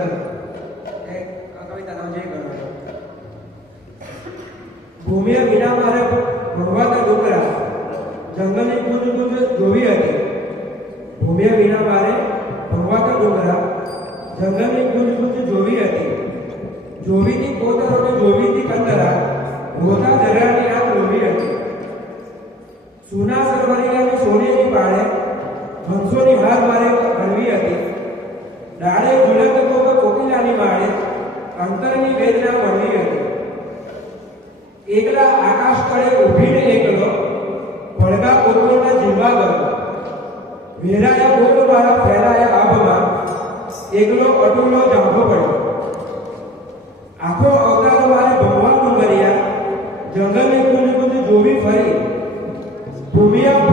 જંગલ એક કવિતા નામ જે ગયો ભૂમિએ વિના મારે ભગવાના ડુંગરા જંગલની કુંજ કુંજ જોવી હતી ભૂમિએ વિના મારે ભગવાના ડુંગરા જંગલની કુંજ કુંજ જોવી હતી જોવીથી કોતરોને જોવીથી કંદરા રોતા દરિયાની આગ લોભી હતી સુના સરવરિયાની સોનેની પાળે હંસોની હાર મારે ગણવી હતી ડાળે ઝુલક કોક કોકિલાની માળે અંતરની વેદના મળવી હતી એકલા આકાશ તળે ઉભીને એકલો પડઘા કોતરોના જીવવા ગયો વેરાયા ગોળ મારા ફેલાયા આભમાં એકલો અટુલો જાંભો પડ્યો આખો અવતાર મારે ભગવાન ડુંગરિયા જંગલની કુંજ કુંજ જોવી ફરી ભૂમિયા